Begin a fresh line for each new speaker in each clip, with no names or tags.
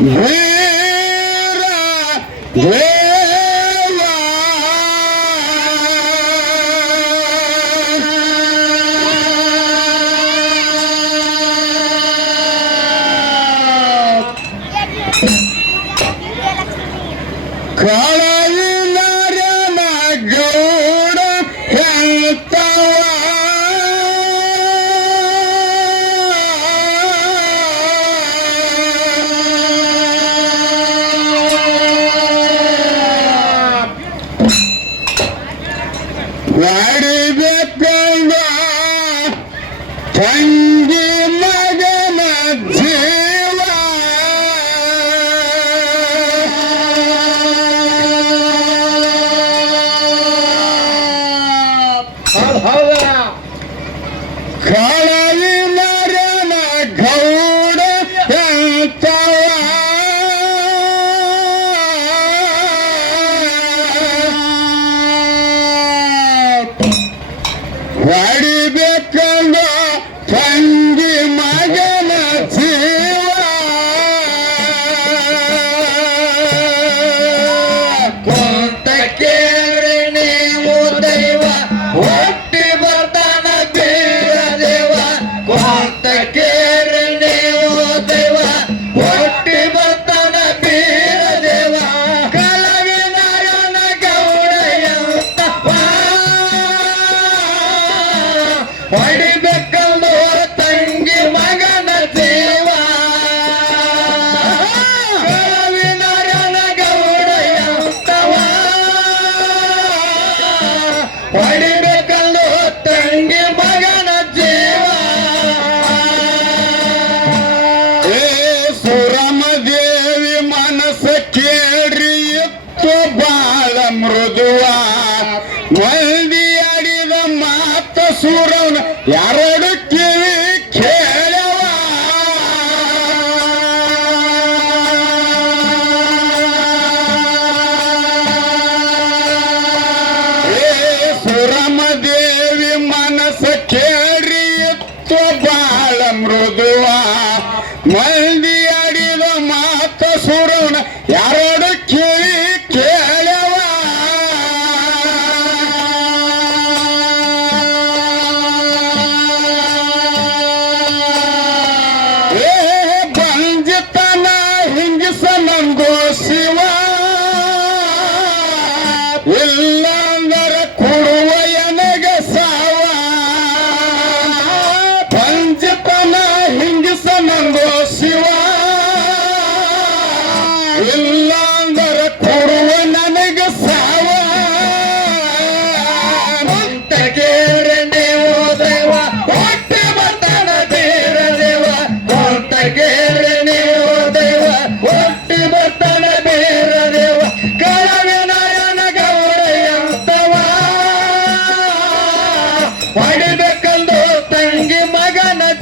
yeah Vera! ಮಂದಿ ಆಡಿದ ಮಾತ ಸೂರವನ ಎರಡು ಕಿವಿ ಕೇಳವ? ಏ ಸುರಮ ದೇವಿ ಮನಸ್ಸ ಕೇಳ್ರಿ ಇತ್ತು ಬಾಳ ಮೃದುವ. ಮಂದಿ ಆಡಿದ ಮಾತ ಸೂರವನ ಎರಡು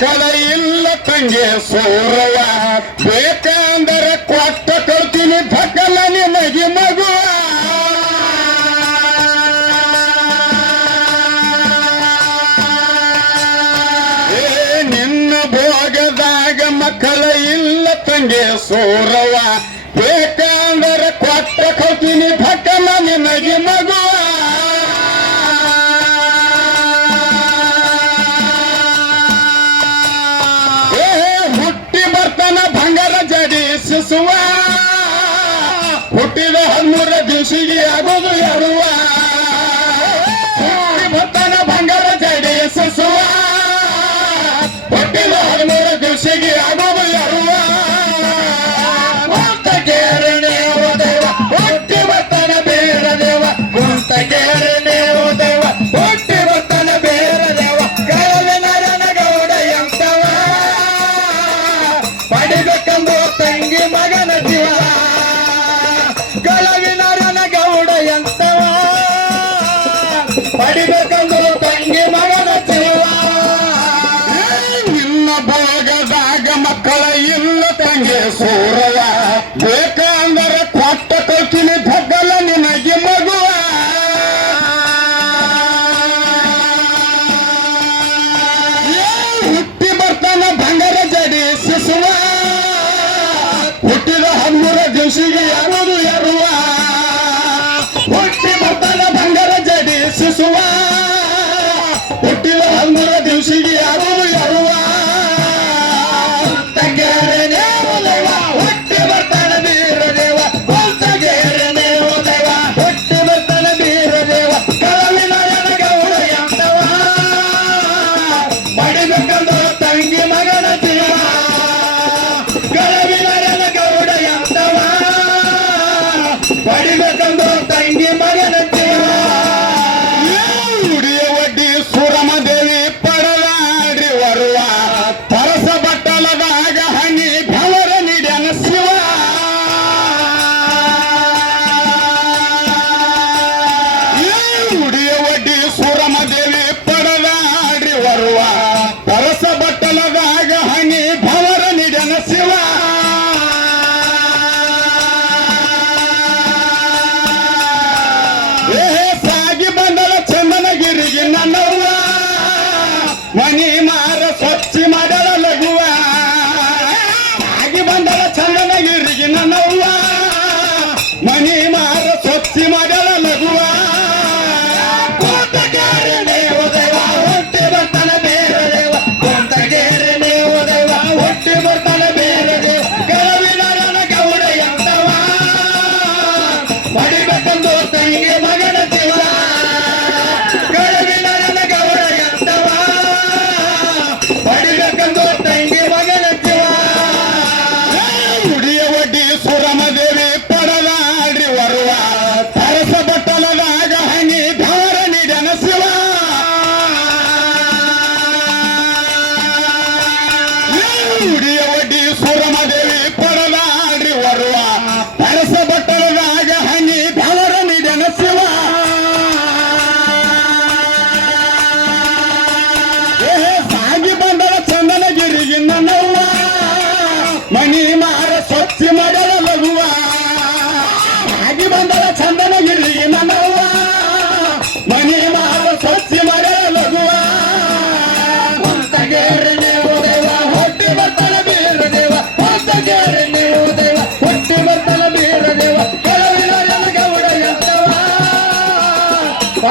ಕಲ ಇಲ್ಲ ತಂಗೆ ಸೋರವ ಬೇಕಂದರ ಕೊಟ್ಟ ಕೊಡ್ತೀನಿ ಭಕಲ ನಿನಗೆ ಮಗುವ. ನಿನ್ನ ಭೋಗದಾಗ ಮಕ್ಕಳ ಇಲ್ಲ ತಂಗೆ ಸೋರವ ಬೇಕಂದರ ಕೊಟ್ಟ ಕೊಡ್ತೀನಿ ಭಕಲ ನಿನಗೆ ಮಗುವ. ಹುಟ್ಟಿದ ಹನ್ಮೂರ ದೇಶಿಗೆ ಆಗೋದು ಯಾರುವ ಹುಟ್ಟಿ ಬರ್ತಾನ ಬಂಗಾರ ಜಡಿ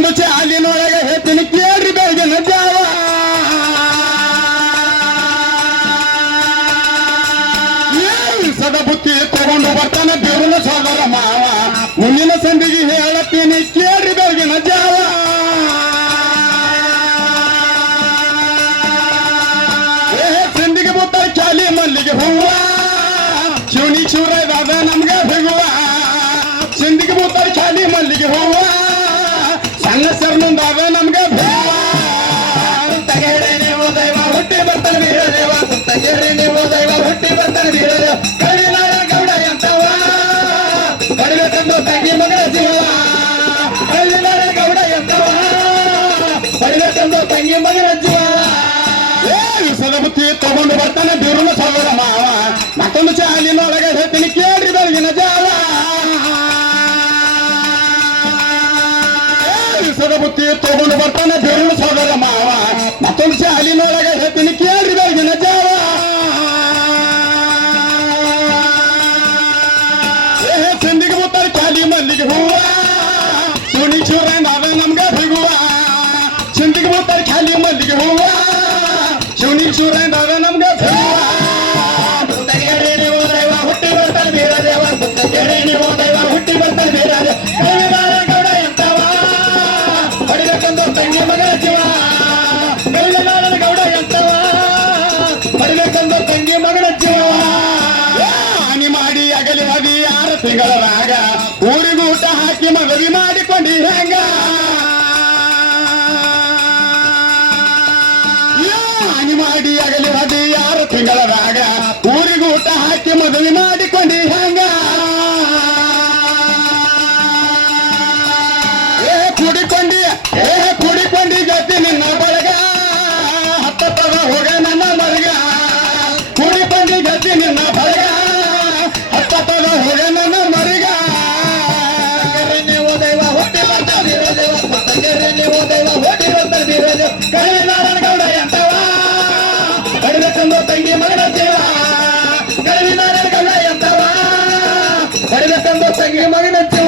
ಒಂದು ಚಾಲಿನೊಳಗೆ ಹೇಳ್ತೀನಿ, ಕೇಳ್ರಿ ಬೆಳಗಿನ ಜಾವ ಸದಬುತ್ತಿ
ತಗೊಂಡು ಬರ್ತಾನೆ ಬೆರುನ ಸೋದರ ಮಾವ. ಮುಂದಿನ ಸಂದಿಗೆ ಹೇಳತ್ತೀನಿ, ಕೇಳ್ರಿ ಬೆಳಗಿನ ಜಾವ ಸಂದಿಗೆ ಮುತ್ತ ಚಾಲಿ ಮಲ್ಲಿಗೆ ಹೂವ. ಶಿವನಿ ಶಿವರಾಯ ಬಾಬಾ ನಮ್ಗೆ. ಸಣ್ಣ ಶರಣದಾದ ನಮ್ಗೆ
ನೀವು ದೈವ ಹುಟ್ಟಿ ಬರ್ತಾನೆ ನೀವು ದೈವ ಹುಟ್ಟಿ ಬರ್ತಾನೆ ವೀರದೇವ. ಕಡಿನಾಳ ಗೌಡ ಎಂತವ ಪಡಿಬೇಕೆಂದು ತಂಗಿ ಮಗಳ ಜೀವ. ಕಡಿನಾಳ ಗೌಡ ಎಂತವ ಪಡಿಬೇಕೆಂದು ತಂಗಿ ಮಗಳ ಜೀವ.
ತಗೊಂಡು ಬರ್ತಾನೆ. ಮತ್ತೊಂದು ಆರು ತಿಂಗಳ ರಾಗ. ಊರಿಗೂಟ ಹಾಕಿ ಮಗವಿ ಮಾಡಿಕೊಂಡಿ ಹೆಂಗ.
monumento